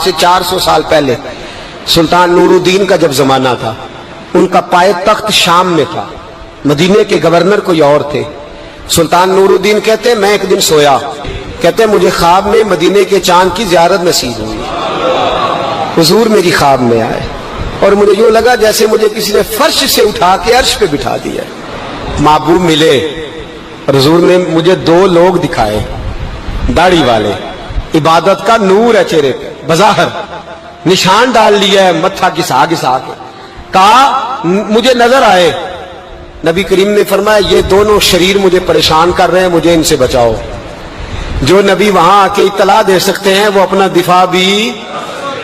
آج سے 400 سال پہلے سلطان نور الدین کا جب زمانہ تھا، ان کا پائے تخت شام میں تھا، مدینے کے گورنر کوئی اور تھے۔ سلطان نور الدین کہتے ہیں میں ایک دن سویا، کہتے ہیں مجھے خواب میں مدینے کے چاند کی زیارت نصیب ہوئی، حضور میری خواب میں آئے اور مجھے یوں لگا جیسے مجھے کسی نے فرش سے اٹھا کے عرش پہ بٹھا دیا۔ محبوب ملے اور حضور نے مجھے 2 لوگ دکھائے، داڑھی والے، عبادت کا نور ہے چہرے پہ، بظاہر نشان ڈال لیا ہے، متھا گھسا گھسا کے، کہا مجھے نظر آئے۔ نبی کریم نے فرمایا یہ دونوں شریر مجھے پریشان کر رہے ہیں، مجھے ان سے بچاؤ۔ جو نبی وہاں آ کے اطلاع دے سکتے ہیں وہ اپنا دفاع بھی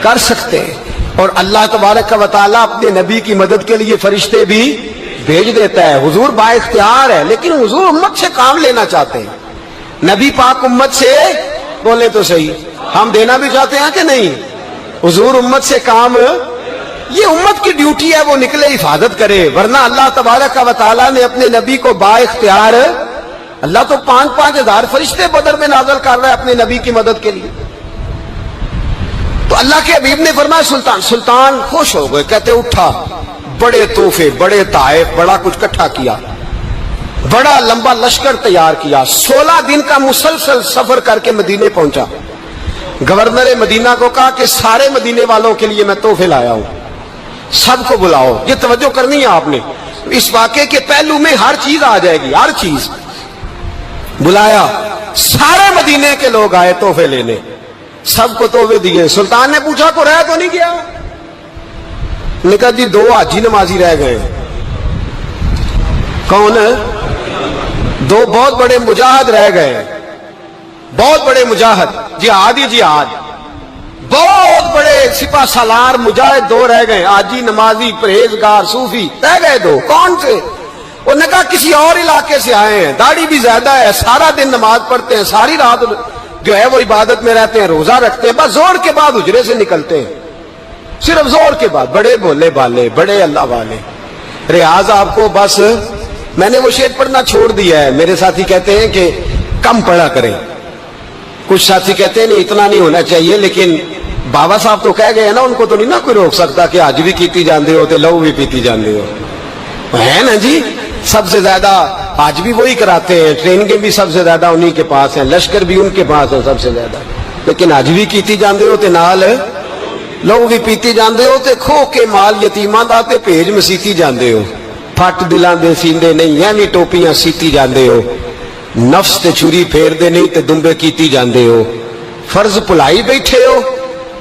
کر سکتے ہیں، اور اللہ تبارک و تعالیٰ اپنے نبی کی مدد کے لیے فرشتے بھی بھیج دیتا ہے۔ حضور با اختیار ہے، لیکن حضور امت سے کام لینا چاہتے ہیں۔ نبی پاک امت سے بولے تو صحیح، ہم دینا بھی چاہتے ہیں کہ نہیں؟ حضور امت سے کام، یہ امت کی ڈیوٹی ہے، وہ نکلے حفاظت کرے، ورنہ اللہ تبارک و تعالیٰ نے اپنے نبی کو با اختیار، اللہ تو 5,000 ہزار فرشتے بدر میں نازل کر رہا ہے اپنے نبی کی مدد کے لیے۔ تو اللہ کے حبیب نے فرمایا سلطان خوش ہو گئے، کہتے اٹھا، بڑے تحفے، بڑے تحائف، بڑا کچھ اکٹھا کیا، بڑا لمبا لشکر تیار کیا، 16 دن کا مسلسل سفر کر کے مدینے پہنچا۔ گورنر مدینہ کو کہا کہ سارے مدینے والوں کے لیے میں تحفے لایا ہوں، سب کو بلاؤ۔ یہ توجہ کرنی ہے آپ نے، اس واقعے کے پہلو میں ہر چیز آ جائے گی، ہر چیز۔ بلایا، سارے مدینے کے لوگ آئے تحفے لینے، سب کو تحفے دیے۔ سلطان نے پوچھا کو رہ تو نہیں گیا؟ نے کہا جی 2 حاجی نمازی رہ گئے۔ کون؟ 2 بہت بڑے مجاہد رہ گئے، بہت بڑے مجاہد، جہاد ہی جہاد، بہت بڑے سپاہ سالار مجاہد 2 رہ گئے، حاجی نمازی پرہیزگار صوفی رہ گئے 2۔ کون سے؟ انہوں نے کہا کسی اور علاقے سے آئے ہیں، داڑھی بھی زیادہ ہے، سارا دن نماز پڑھتے ہیں، ساری رات جو ہے وہ عبادت میں رہتے ہیں، روزہ رکھتے ہیں، بس زور کے بعد حجرے سے نکلتے ہیں، صرف زور کے بعد، بڑے بولے بالے، بڑے اللہ والے۔ ریاض آپ کو بس میں نے وہ شعر پڑھنا چھوڑ دیا ہے، میرے ساتھی کہتے ہیں کہ کم پڑھا کریں، کچھ ساتھی کہتے ہیں نہیں اتنا نہیں ہونا چاہیے، لیکن بابا صاحب تو کہہ گئے نا، ان کو تو نہیں نا کوئی روک سکتا کہ آج بھی کیتی جاندے ہو تے لو بھی پیتی جاندے ہو، ہے نا جی؟ سب سے زیادہ آج بھی وہی کراتے ہیں، ٹریننگیں بھی سب سے زیادہ انہی کے پاس ہیں، لشکر بھی ان کے پاس ہے سب سے زیادہ، لیکن آج بھی کیتی جاندے ہو تے نال لوگ بھی پیتی جاندے ہو تے کھو کے مال یتیماں دا تے بھیج مسیتی جاندے ہو، پھٹ دلاں دے سیندے نہیں ایویں ٹوپیاں سیتی جاندے ہو، نفس تے چھری پھیر دے نہیں تے دمبے کیتی جاندے ہو، فرض بھلائی بیٹھے ہو،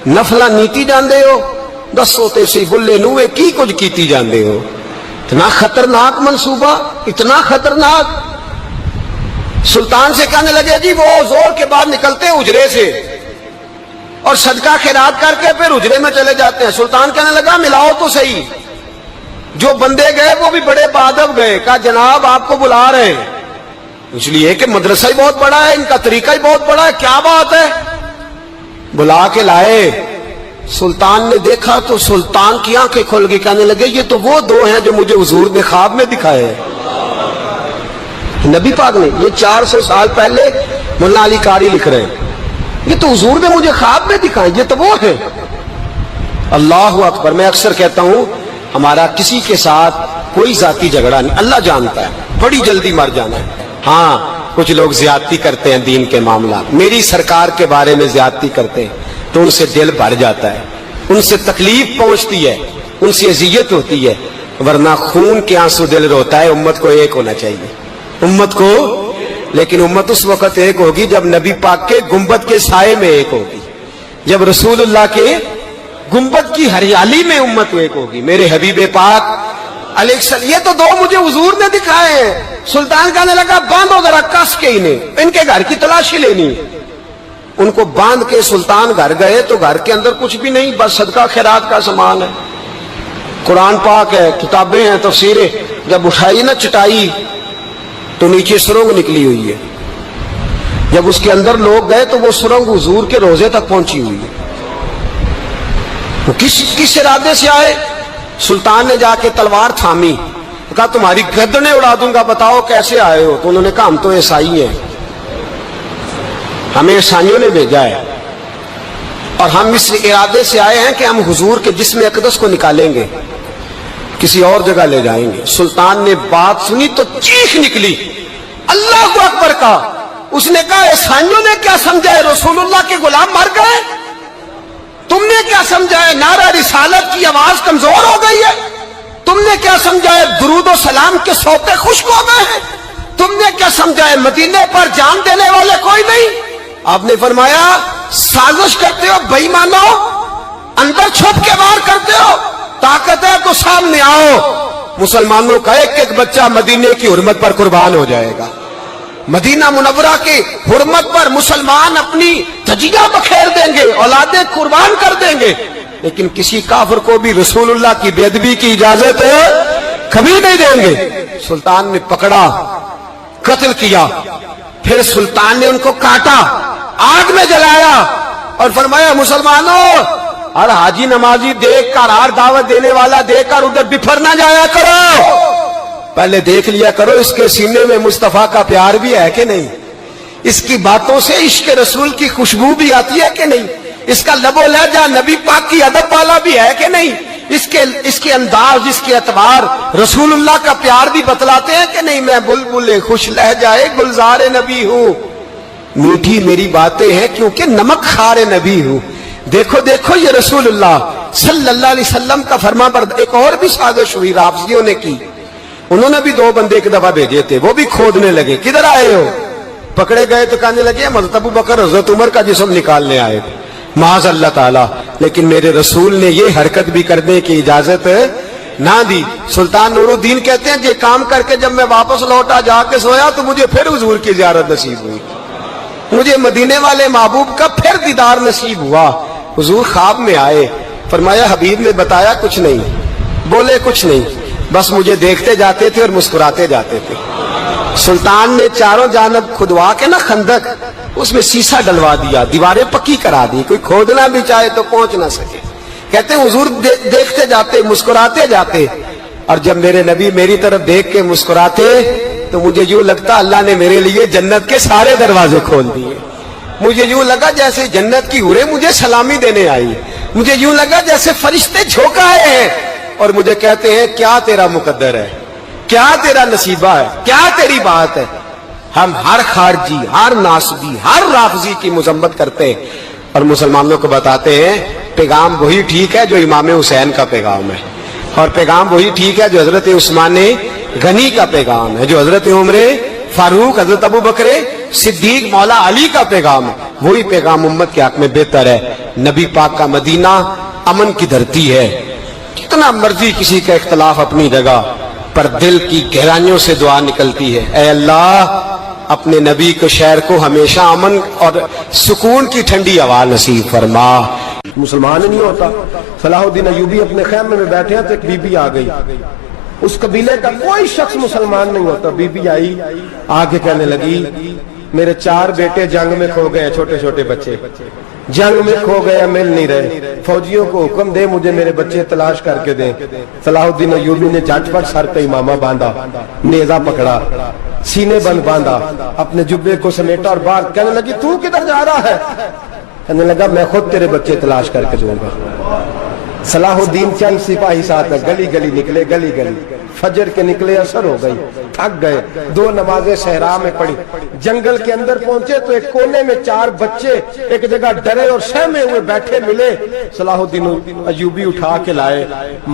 نفلاں نیتی جاندے ہو، دسو تے سی بلے نوے کی کچھ کیتی جاندے ہو۔ اتنا خطرناک منصوبہ، اتنا خطرناک۔ سلطان سے کہنے لگے جی وہ زور کے بعد نکلتے ہیں حجرے سے اور صدقہ خیرات کر کے پھر حجرے میں چلے جاتے ہیں۔ سلطان کہنے لگا ملاؤ تو صحیح، جو بندے گئے وہ بھی بڑے بادب گئے، کہا جناب آپ کو بلا رہے ہیں، اس لیے کہ مدرسہ ہی بہت بڑا ہے، ان کا طریقہ ہی بہت بڑا ہے، کیا بات ہے؟ بلا کے لائے۔ سلطان نے دیکھا تو سلطان کی آنکھیں کھل گئی، کہنے لگے یہ تو وہ 2 ہیں جو مجھے حضور نے خواب میں دکھائے ہیں۔ نبی پاک نے، یہ 400 سال پہلے مولانا علی قاری لکھ رہے ہیں، یہ تو حضور نے مجھے خواب میں دکھائے، یہ تو وہ ہے۔ اللہ اکبر۔ میں اکثر کہتا ہوں ہمارا کسی کے ساتھ کوئی ذاتی جھگڑا نہیں، اللہ جانتا ہے، بڑی جلدی مر جانا ہے۔ ہاں کچھ لوگ زیادتی کرتے ہیں دین کے معاملات، میری سرکار کے بارے میں زیادتی کرتے ہیں تو ان سے دل بھر جاتا ہے، ان سے تکلیف پہنچتی ہے، ان سے اذیت ہوتی ہے، ورنہ خون کے آنسو دل روتا ہے۔ امت کو ایک ہونا چاہیے، امت کو، لیکن امت اس وقت ایک ہوگی جب نبی پاک کے گنبد کے سائے میں ایک ہوگی، جب رسول اللہ کے گنبد کی ہریالی میں امت ایک ہوگی۔ میرے حبیب پاک علیہ السلام، یہ تو 2 مجھے حضور نے دکھائے ہیں۔ سلطان کہنے لگا باندھو ذرا کس کے انہیں، ان کے گھر کی تلاشی لینی۔ ان کو باندھ کے سلطان گھر گئے تو گھر کے اندر کچھ بھی نہیں، بس صدقہ خیرات کا سامان ہے، قرآن پاک ہے، کتابیں ہیں، تفسیریں۔ جب اٹھائی نا چٹائی تو نیچے سرنگ نکلی ہوئی ہے، جب اس کے اندر لوگ گئے تو وہ سرنگ حضور کے روزے تک پہنچی ہوئی ہے۔ وہ کس ارادے سے آئے؟ سلطان نے جا کے تلوار تھامی، کہا تمہاری گردنیں اڑا دوں گا، بتاؤ کیسے آئے ہو؟ تو انہوں نے کہا ہم تو عیسائی ہیں، ہمیں عیسائیوں نے بھیجا ہے۔ اور ہم اس ارادے سے آئے ہیں کہ ہم حضور کے جسم اقدس کو نکالیں گے، کسی اور جگہ لے جائیں گے۔ سلطان نے بات سنی تو چیخ نکلی، اللہ اکبر کا۔ اس نے کہا عیسائیوں نے کیا سمجھا ہے رسول اللہ کے غلام مر گئے؟ تم نے کیا سمجھا ہے نعرہ رسالت کی آواز کمزور ہو گئی ہے؟ تم نے کیا سمجھا ہے درود و سلام کے سوتے خشک ہو گئے ہیں؟ تم نے کیا سمجھا ہے مدینے پر جان دینے والے کوئی نہیں؟ آپ نے فرمایا سازش کرتے ہو بے ایمانو، اندر چھپ کے وار کرتے ہو، طاقت ہے تو سامنے آؤ۔ مسلمانوں کا ایک ایک بچہ مدینے کی حرمت پر قربان ہو جائے گا۔ مدینہ منورہ کی حرمت پر مسلمان اپنی تجیہ بکھیر دیں گے، اولادیں قربان کر دیں گے، لیکن کسی کافر کو بھی رسول اللہ کی بے ادبی کی اجازت کبھی نہیں دیں گے۔ سلطان نے پکڑا، قتل کیا، پھر سلطان نے ان کو کاٹا، آگ میں جلایا اور فرمایا مسلمانوں، ہر حاجی نمازی دیکھ کر، ہر دعوت دینے والا دیکھ کر ادھر بفر نہ جایا کرو، پہلے دیکھ لیا کرو اس کے سینے میں مصطفیٰ کا پیار بھی ہے کہ نہیں، اس کی باتوں سے عشق رسول کی خوشبو بھی آتی ہے کہ نہیں، اس کا لب و لہجہ نبی پاک کی ادب والا بھی ہے کہ نہیں، اس کے انداز، اس کے اعتبار رسول اللہ کا پیار بھی بتلاتے ہیں کہ نہیں۔ میں بلبل خوش لہجہ گلزار نبی ہوں، میٹھی میری باتیں ہیں کیونکہ نمک خار نبی ہوں۔ دیکھو دیکھو یہ رسول اللہ صلی اللہ علیہ وسلم کا فرما بردار۔ ایک اور بھی سازش ہوئی رافضیوں نے کی، انہوں نے بھی 2 بندے ایک دفعہ بھیجے تھے، وہ بھی کھودنے لگے کدھر آئے ہو، پکڑے گئے تو کہنے لگے حضرت ابو بکر حضرت عمر کا جسم نکالنے آئے، معاذ اللہ تعالی۔ لیکن میرے رسول نے یہ حرکت بھی کرنے کی اجازت نہ دی۔ سلطان نور الدین کہتے ہیں یہ کام کر کے جب میں واپس لوٹا جا کے سویا تو مجھے پھر حضور کی زیارت نصیب ہوئی، مجھے مدینے والے محبوب کا پھر دیدار نصیب ہوا۔ حضور خواب میں آئے، فرمایا حبیب نے بتایا کچھ نہیں، بولے کچھ نہیں، بس مجھے دیکھتے جاتے تھے اور مسکراتے جاتے تھے۔ سلطان نے چاروں جانب کھدوا کے نا خندق، اس میں سیسا ڈلوا دیا، دیواریں پکی کرا دی، کوئی کھودنا بھی چاہے تو پہنچ نہ سکے۔ کہتے ہیں حضور دیکھتے جاتے، مسکراتے جاتے، اور جب میرے نبی میری طرف دیکھ کے مسکراتے تو مجھے یوں لگتا اللہ نے میرے لیے جنت کے سارے دروازے کھول دیے۔ مجھے یوں لگا جیسے جنت کی حوریں مجھے سلامی دینے آئی، مجھے یوں لگا جیسے فرشتے جھونکائے ہیں اور مجھے کہتے ہیں کیا تیرا مقدر ہے، کیا تیرا نصیبہ ہے، کیا تیری بات ہے۔ ہم ہر خارجی، ہر ناسبی، ہر رافضی کی مذمت کرتے اور مسلمانوں کو بتاتے ہیں پیغام وہی ٹھیک ہے جو امام حسین کا پیغام ہے، اور پیغام وہی ٹھیک ہے جو حضرت عثمان غنی کا پیغام ہے، جو حضرت عمر فاروق، حضرت ابو بکر صدیق، مولا علی کا پیغام ہے، وہی پیغام امت کے حق میں بہتر ہے۔ نبی پاک کا مدینہ امن کی دھرتی ہے، کتنا مرضی کسی کا اختلاف اپنی جگہ، پر دل کی گہرائیوں سے دعا نکلتی ہے، اے اللہ اپنے نبی کے شہر کو ہمیشہ امن اور سکون کی ٹھنڈی ہوا نصیب فرما۔ مسلمان نہیں ہوتا۔ صلاح الدین ایوبی اپنے خیمے میں بیٹھے ہیں تو ایک بی بی آ گئی، اس قبیلے کا کوئی شخص مسلمان نہیں ہوتا۔ بی بی آئی، آگے کہنے لگی میرے 4 بیٹے جنگ میں کھو گئے، چھوٹے چھوٹے بچے جنگ میں کھو گئے، مل نہیں رہے، فوجیوں کو حکم دے مجھے میرے بچے تلاش کر کے دیں۔ صلاح الدین ایوبی نے جھٹ پٹ سر پہ امامہ باندھا، نیزہ پکڑا، سینے بند باندھا، اپنے جبے کو سمیٹا اور باہر کہنے لگی تو کدھر جا رہا ہے؟ کہنے لگا میں خود تیرے بچے تلاش کر کے دوں گا۔ صلاح الدین چند سپاہی ساتھ گلی گلی نکلے، گلی گلی فجر کے نکلے، اثر ہو گئی، تھک گئے، 2 نمازیں صحرا میں پڑھی، جنگل کے اندر پہنچے تو ایک کونے میں 4 بچے ایک جگہ ڈرے اور سہمے ہوئے بیٹھے ملے۔ صلاح الدین ایوبی اٹھا کے لائے،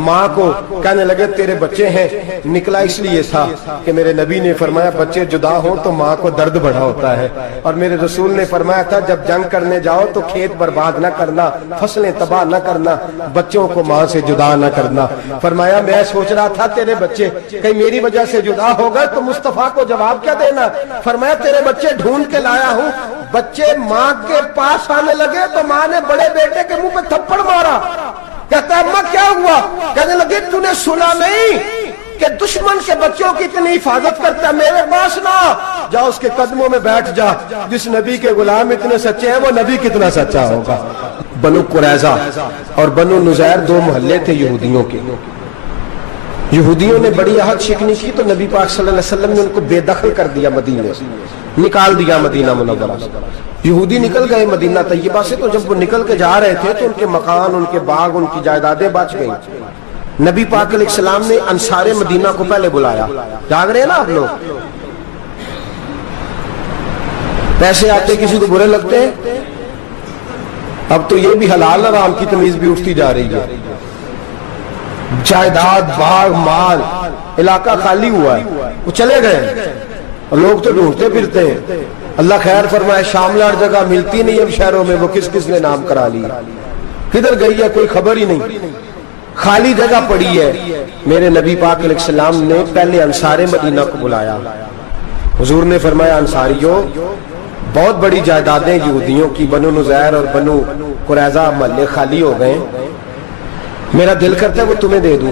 ماں کو کہنے لگے تیرے بچے ہیں۔ نکلا اس لیے تھا کہ میرے نبی نے فرمایا بچے جدا ہوں تو ماں کو درد بڑا ہوتا ہے، اور میرے رسول نے فرمایا تھا جب جنگ کرنے جاؤ تو کھیت برباد نہ کرنا، فصلیں تباہ نہ کرنا، بچوں کو ماں سے جدا نہ کرنا۔ فرمایا میں سوچ رہا تھا تیرے بچے کہیں میری وجہ سے جدا ہو گئے تو مصطفیٰ کو جواب کیا دینا؟ فرمایا تیرے بچے ڈھونڈ کے لایا ہوں۔ بچے ماں کے پاس آنے لگے تو ماں نے بڑے بیٹے کے منہ پہ تھپڑ مارا، کہتا ہے اماں کیا ہوا؟ کہنے لگے تو نے سنا نہیں کہ دشمن کے بچوں کی اتنی حفاظت کرتا ہے، میرے پاس نہ جا، اس کے قدموں میں بیٹھ جا، جس نبی کے غلام اتنے سچے ہیں وہ نبی کتنا سچا ہوگا۔ بنو قریظہ اور بنو نذیر 2 محلے تھے یہودیوں کے، یہودیوں نے بڑی عہد شکنی کی تو نبی پاک صلی اللہ علیہ وسلم نے ان کو بے دخل کر دیا، مدینے سے نکال دیا، مدینہ منورہ سے۔ یہودی نکل گئے مدینہ طیبہ سے، تو جب وہ نکل کے جا رہے تھے تو ان کے مکان، ان کے باغ، ان کی جائیدادیں بچ گئیں۔ نبی پاک علیہ السلام نے انصار مدینہ کو پہلے بلایا۔ جاگ رہے ہیں نا آپ لوگ؟ پیسے آتے کسی کو برے لگتے ہیں؟ اب تو یہ بھی حلال حرام کی تمیز بھی اٹھتی جا رہی ہے۔ جائیداد، باغ، مال، علاقہ خالی ہوا ہے، وہ چلے گئے، اور لوگ تو ڈھونڈتے پھرتے ہیں۔ اللہ خیر فرمائے، شاملہ جگہ ملتی نہیں اب شہروں میں، وہ کس کس نے نام کرا لیا، کدھر گئی ہے کوئی خبر ہی نہیں، خالی جگہ پڑی ہے۔ میرے نبی پاک علیہ السلام نے پہلے انصار مدینہ کو بلایا۔ حضور نے فرمایا، انصاریوں، بہت بڑی جائیدادیں یہودیوں کی بنو نذیر اور بنو قریظہ محلے خالی ہو گئے، میرا دل کرتا ہے وہ تمہیں دے دوں،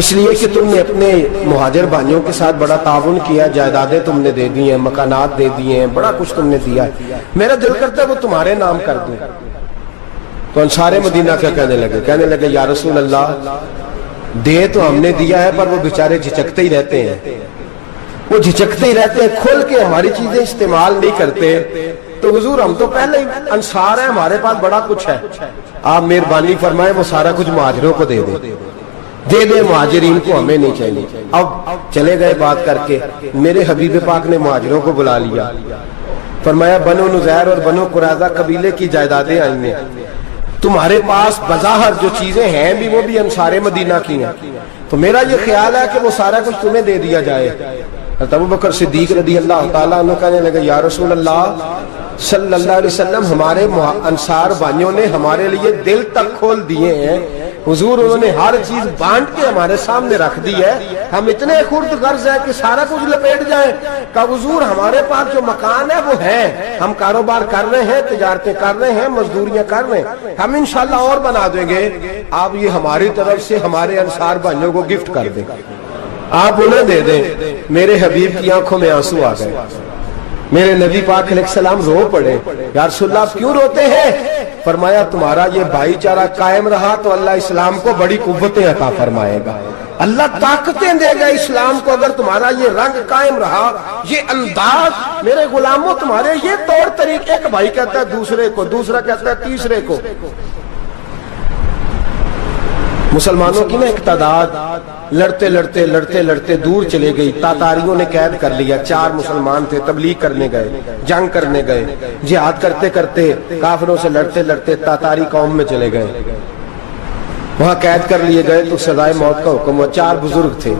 اس لیے کہ تم نے اپنے مہاجر بھائیوں کے ساتھ بڑا تعاون کیا، جائیدادیں تم نے دے دی ہیں، مکانات دے دیے ہیں، بڑا کچھ تم نے دیا ہے، میرا دل کرتا ہے وہ تمہارے نام کر دوں۔ تو انصار مدینہ کیا کہنے لگے یا رسول اللہ، دے تو ہم نے دیا ہے پر وہ بیچارے جھچکتے ہی رہتے ہیں، وہ جھچکتے ہی رہتے ہیں، کھل کے ہماری چیزیں استعمال نہیں کرتے۔ تو حضور ہم تو پہلے ہی انصار ہیں، ہمارے پاس بڑا کچھ ہے، آپ مہربانی فرمائیں وہ سارا کچھ مہاجروں کو دے دے مہاجرین کو، ہمیں نہیں چاہیے۔ اب چلے گئے بات کر کے، میرے حبیب پاک نے مہاجروں کو بلا لیا، فرمایا بنو نذیر اور بنو قریظہ قبیلے کی جائیدادیں آئی ہیں، تمہارے پاس بظاہر جو چیزیں ہیں بھی وہ بھی انصار مدینہ کی ہیں، تو میرا یہ خیال ہے کہ وہ سارا کچھ تمہیں دے دیا جائے۔ حضرت ابوبکر صدیق رضی اللہ تعالیٰ عنہ کہنے لگے یا رسول اللہ صلی اللہ علیہ وسلم، ہمارے انصار بھائیوں نے ہمارے لیے دل تک کھول دیے ہیں حضور، انہوں نے ہر چیز بانٹ کے ہمارے سامنے رکھ دی ہے، ہم اتنے خرد غرض ہیں کہ سارا کچھ لپیٹ جائیں۔ کہ حضور ہمارے پاس جو مکان ہے وہ ہے، ہم کاروبار کر رہے ہیں، تجارتیں کر رہے ہیں، مزدوریاں کر رہے ہیں، ہم انشاءاللہ اور بنا دیں گے، آپ یہ ہماری طرف سے ہمارے انصار بھائیوں کو گفٹ کر دیں، آپ انہیں دے دیں۔ میرے حبیب کی آنکھوں میں آنسو آ گئے، میرے نبی پاک علیہ السلام رو پڑے، یا رسول اللہ آپ کیوں روتے ہیں؟ فرمایا تمہارا یہ بھائی چارہ قائم رہا تو اللہ اسلام کو بڑی قوتیں عطا فرمائے گا، اللہ طاقتیں دے گا اسلام کو، اگر تمہارا یہ رنگ قائم رہا، یہ انداز، میرے غلاموں تمہارے یہ طور طریقے، ایک بھائی کہتا ہے دوسرے کو، دوسرا کہتا ہے تیسرے کو۔ مسلمانوں کی نا ایک تعداد لڑتے لڑتے دور چلے گئی، تاتاریوں نے قید کر لیا، 4 مسلمان تھے، تبلیغ کرنے گئے، جنگ کرنے گئے، جہاد کرتے کرتے کافروں سے لڑتے تاتاری قوم میں چلے گئے، وہاں قید کر لیے گئے تو سزائے موت کا حکم ہوا، 4 بزرگ تھے،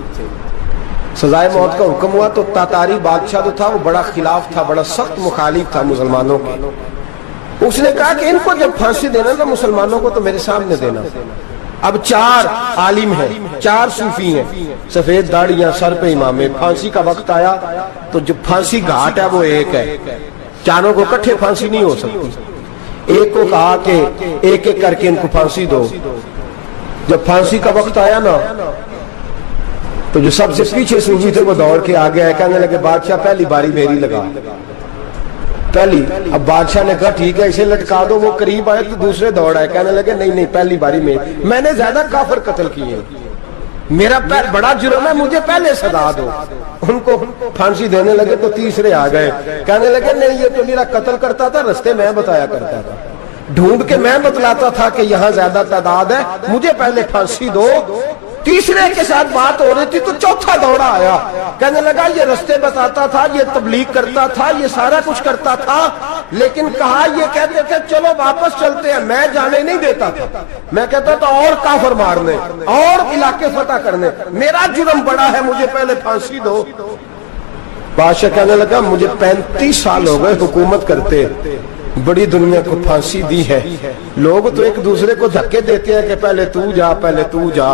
سزائے موت کا حکم ہوا تو تاتاری بادشاہ جو تھا وہ بڑا خلاف تھا، بڑا سخت مخالف تھا مسلمانوں کے، اس نے کہا کہ ان کو جب پھانسی دینا نا مسلمانوں کو تو میرے سامنے دینا۔ اب 4 عالم ہیں، 4 صوفی ہیں، سفید داڑیاں، سر پہ امامے، پھانسی کا وقت آیا تو جو پھانسی گھاٹ ہے وہ ایک ہے، چاروں کو کٹھے پھانسی نہیں ہو سکتی، ایک کو کہا کہ ایک ایک کر کے ان کو پھانسی دو۔ جب پھانسی کا وقت آیا نا تو جو سب سے پیچھے صوفی تھے وہ دوڑ کے آگے آئے، کہنے لگے بادشاہ پہلی باری میری لگا، پہلی۔ اب بادشاہ نے کہا ٹھیک ہے اسے لٹکا دو، وہ قریب آئے تو دوسرے دوڑ آئے، کہنے لگے نہیں پہلی باری میں نے زیادہ کافر قتل کیے، میرا بڑا جرم ہے، مجھے پہلے سزا دو۔ ان کو پھانسی دینے لگے تو تیسرے آ گئے، کہنے لگے نہیں یہ تو میرا قتل کرتا تھا، رستے میں بتایا کرتا تھا، ڈھونڈ کے میں بتلاتا تھا کہ یہاں زیادہ تعداد ہے، مجھے پہلے پھانسی دو۔ تیسرے کے ساتھ بات ہو رہی تھی تو چوتھا دوڑا آیا، کہنے لگا یہ رستے بتاتا تھا، یہ تبلیغ کرتا تھا، یہ سارا کچھ کرتا تھا، لیکن کہا یہ کہتے تھے چلو واپس چلتے ہیں، میں جانے نہیں دیتا تھا، میں کہتا تھا اور کافر مارنے اور علاقے فتح کرنے، میرا جرم بڑا ہے، مجھے پہلے پھانسی دو۔ بادشاہ کہنے لگا مجھے 35 سال ہو گئے حکومت کرتے، بڑی دنیا کو پھانسی دی ہے، لوگ تو ایک دوسرے کو دھکے دیتے ہیں کہ پہلے تو جا پہلے تو جا،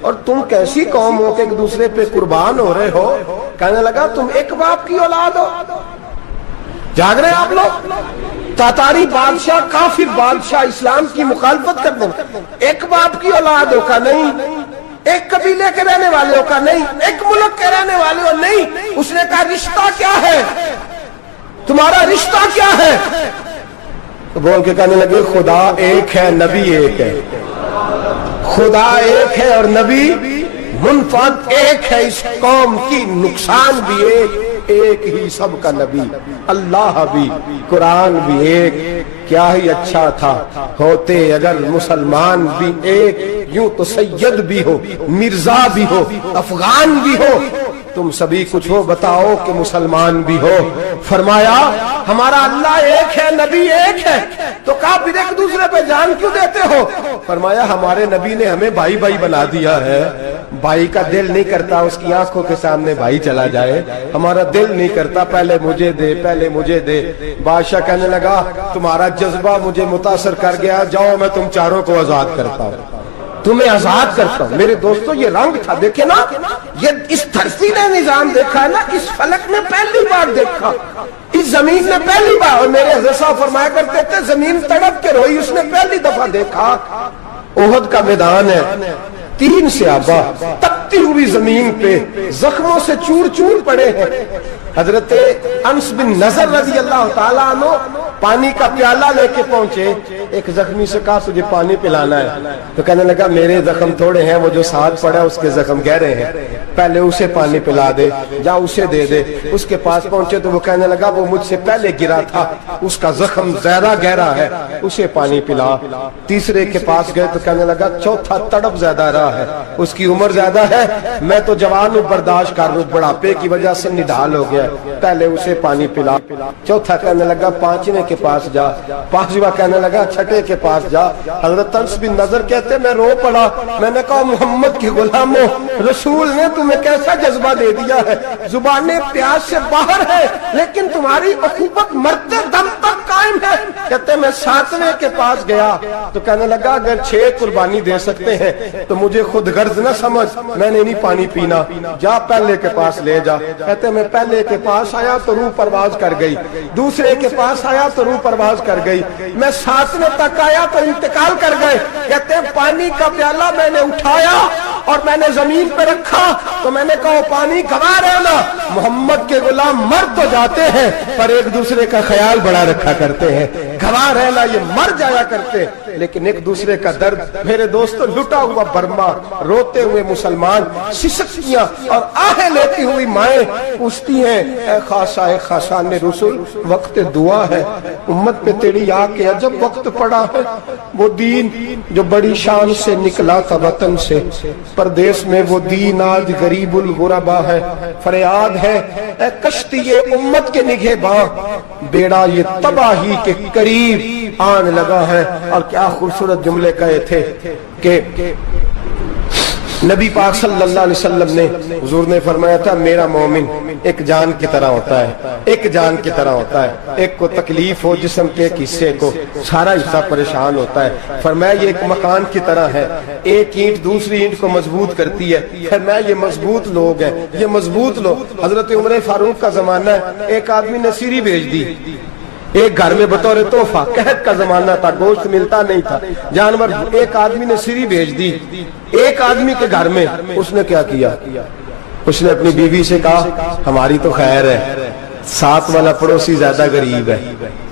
اور تم کیسی قوم ہو کہ ایک دوسرے پہ قربان ہو رہے ہو۔ کہنے لگا تم ایک باپ کی اولاد ہو، جاگ رہے ہیں آپ لوگ؟ تاتاری بادشاہ، کافر بادشاہ، اسلام کی مخالفت کر دیں، ایک باپ کی اولاد ہو کا نہیں، ایک قبیلے کے رہنے والے ہو کا نہیں، ایک ملک کے رہنے والے ہو نہیں۔ اس نے کہا رشتہ کیا ہے تمہارا، رشتہ کیا ہے؟ تو بول کے کہنے لگے خدا ایک ہے، نبی ایک ہے، خدا ایک ہے اور نبی منفعت ایک ہے اس قوم کی، نقصان بھی ایک ہی سب کا نبی، اللہ بھی، قرآن بھی ایک، کیا ہی اچھا تھا ہوتے اگر مسلمان بھی ایک، یوں تو سید بھی ہو، مرزا بھی ہو، افغان بھی ہو، تم سبھی کچھ ہو، بتاؤ کہ مسلمان بھی ہو۔ فرمایا ہمارا اللہ ایک ہے، نبی ایک ہے، تو کہا پھر ایک دوسرے پہ جان کیوں دیتے ہو؟ فرمایا ہمارے نبی نے ہمیں بھائی بھائی بنا دیا ہے، بھائی کا دل نہیں کرتا اس کی آنکھوں کے سامنے بھائی چلا جائے، ہمارا دل نہیں کرتا پہلے مجھے دے، پہلے مجھے دے۔ بادشاہ کہنے لگا تمہارا جذبہ مجھے متاثر کر گیا، جاؤ میں تم چاروں کو آزاد کرتا ہوں، تمہیں آزاد کرتا ہوں۔ میرے دوستو یہ رنگ تھا، دیکھیں نا، یہ اس دھرتی نے نظام دیکھا ہے نا، اس فلک نے پہلی بار دیکھا، اس زمین نے پہلی بار، اور میرے حضرت صاحب فرمایا کرتے تھے زمین تڑپ کے روئی، اس نے پہلی دفعہ دیکھا۔ احد کا میدان ہے، 3 صحابہ تپتی ہوئی زمین پہ زخموں سے چور چور پڑے ہیں۔ حضرت انس بن نضر رضی اللہ تعالیٰ عنہ پانی کا پیالہ لے کے پہنچے، ایک زخمی سے کہا تجھے پانی پلانا ہے، تو کہنے لگا میرے زخم تھوڑے ہیں، وہ جو ساتھ پڑا ہے اس کے زخم گہرے ہیں، پہلے اسے پانی پلا دے، جا اسے دے دے۔ اس کے پاس پہنچے تو وہ کہنے لگا وہ مجھ سے پہلے گرا تھا، اس کا زخم زیادہ گہرا ہے، اسے پانی پلا۔ تیسرے کے پاس گئے تو کہنے لگا چوتھا تڑپ زیادہ رہا ہے، اس کی عمر زیادہ ہے، میں تو جوان ہوں برداشت کر لوں، بڑھاپے کی وجہ سے نڈھال ہو گیا، پہلے اسے پانی پلا۔ چوتھا کہنے لگا پانچویں کے پاس جا، پانچواں کہنے لگا چھٹے کے پاس جا۔ حضرت انس بن نضر کہتے میں رو پڑا، میں نے کہا محمد کے غلاموں، رسول نے تمہیں کیسا جذبہ دے دیا ہے، زبانیں پیاس سے باہر ہے لیکن تمہاری اخوت مرتے دم تک قائم ہے۔ کہتے میں 7ویں کے پاس گیا تو کہنے لگا اگر 6 قربانی دے سکتے ہیں تو مجھے خود غرض نہ سمجھ، میں نے نہیں پانی پینا، جا پہلے کے پاس لے جا۔ کہتے میں پہلے کے پاس آیا تو روح پرواز کر گئی، دوسرے کے پاس آیا تو روح پرواز کر گئی، میں 7ویں تک آیا تو انتقال کر گئے۔ کہتے ہیں پانی کا پیالہ میں نے اٹھایا اور میں نے زمین پہ رکھا تو میں نے کہا پانی گوا رہنا، محمد کے غلام مر تو جاتے ہیں پر ایک دوسرے کا خیال بڑا رکھا کرتے ہیں، گوا رہنا یہ مر جایا کرتے لیکن ایک دوسرے کا درد۔ میرے دوستو لٹا ہوا برما، روتے ہوئے مسلمان، سسکیاں اور آہیں لیتی ہوئی مائیں پوچھتی ہیں اے خاصا اے خاصان رسول، وقت دعا ہے، امت پہ تیری آ کے عجب وقت پڑا ہے، وہ دین جو بڑی شان سے نکلا تھا وطن سے، پردیس میں وہ دین آج غریب الغربا ہے، فریاد ہے اے کشتی امت کے نگہباں، بیڑا یہ تباہی کے قریب آن لگا ہے۔ اور کیا خوبصورت جملے کہے تھے کہ نبی پاک صلی اللہ علیہ وسلم نے، حضور نے فرمایا تھا میرا مومن ایک جان کی طرح ہوتا ہے، ایک جان کی طرح ہوتا ہے، ایک کو تکلیف ہو جسم کے ایک حصے کو سارا حصہ پریشان ہوتا ہے، فرمایا یہ ایک مکان کی طرح ہے، ایک اینٹ دوسری اینٹ کو مضبوط کرتی ہے، فرمایا یہ مضبوط لوگ ہیں، یہ مضبوط لوگ۔ حضرت عمر فاروق کا زمانہ ہے، ایک آدمی نے سیری بھیج دی ایک گھر میں بطور تحفہ، قحط کا زمانہ تھا، گوشت ملتا نہیں تھا، جانور، ایک آدمی نے سیری بھیج دی ایک آدمی کے گھر میں، اس نے کیا کیا، اس نے اپنی بیوی سے کہا ہماری تو خیر ہے، ساتھ والا پڑوسی زیادہ غریب ہے،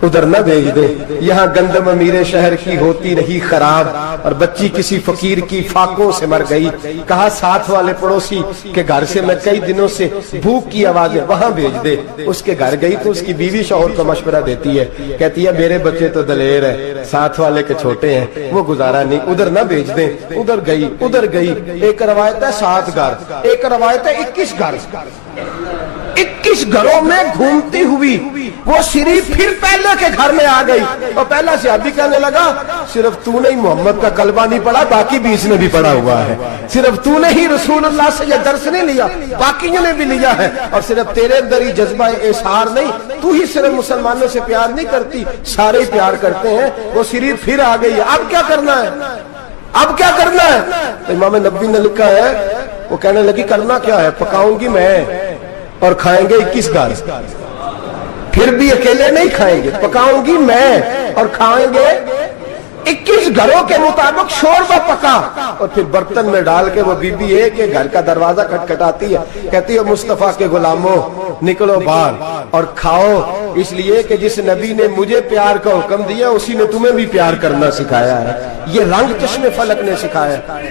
ادھر نہ بھیج دے، یہاں گندم امیر شہر کی ہوتی رہی خراب اور بچی کسی فقیر کی فاقوں سے مر گئی، کہا ساتھ والے پڑوسی کے گھر سے میں کئی دنوں سے بھوک کی آوازیں وہاں بھیج دے۔ اس کے گھر گئی تو اس کی بیوی شوہر کو مشورہ دیتی ہے، کہتی ہے میرے بچے تو دلیر ہے، ساتھ والے کے چھوٹے ہیں، وہ گزارا نہیں، ادھر نہ بھیج دیں، ادھر گئی۔ ایک روایت ہے 7 گھر، ایک روایت ہے 21 گھر، 21 گھروں میں گھومتی ہوئی وہ سری پھر پہلے کے گھر میں آ گئی، اور پہلا صحابی کہنے لگا صرف تو نے ہی محمد کا کلمہ نہیں پڑھا، باقی 20 نے بھی پڑھا ہوا ہے، صرف تو نے ہی رسول اللہ سے یہ درس نہیں لیا، باقیوں نے بھی لیا ہے، اور صرف تیرے اندر ہی جذبہ اظہار نہیں، تو ہی صرف مسلمانوں سے پیار نہیں کرتی، سارے ہی پیار کرتے ہیں۔ وہ سری پھر آ گئی، اب کیا کرنا ہے، اب کیا کرنا ہے؟ امام نبوی نے لکھا ہے، وہ کہنے لگی کرنا کیا ہے، پکاؤں گی میں اور کھائیں گے 21 گھر، پھر بھی اکیلے نہیں کھائیں گے، پکاؤں گی میں اور کھائیں گے 21 گھروں کے مطابق شوربہ پکا، اور پھر برتن میں ڈال کے وہ بی بی ایک ایک گھر کا دروازہ کھٹکھٹاتی ہے، کہتی ہے مصطفیٰ کے غلاموں نکلو باہر اور کھاؤ، اس لیے کہ جس نبی نے مجھے پیار کا حکم دیا اسی نے تمہیں بھی پیار کرنا سکھایا ہے، یہ رنگ چشم فلک نے سکھایا ہے۔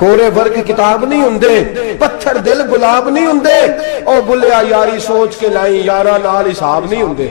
ਕੋਰੇ ਵਰਗ ਕਿਤਾਬ ਨਹੀਂ ਹੁੰਦੇ, ਪੱਥਰ ਦਿਲ ਗੁਲਾਬ ਨਹੀਂ ਹੁੰਦੇ। ਉਹ ਬੁੱਲਿਆ ਯਾਰੀ ਸੋਚ ਕੇ ਲਾਈ, ਯਾਰਾਂ ਨਾਲ ਹਿਸਾਬ ਨਹੀਂ ਹੁੰਦੇ।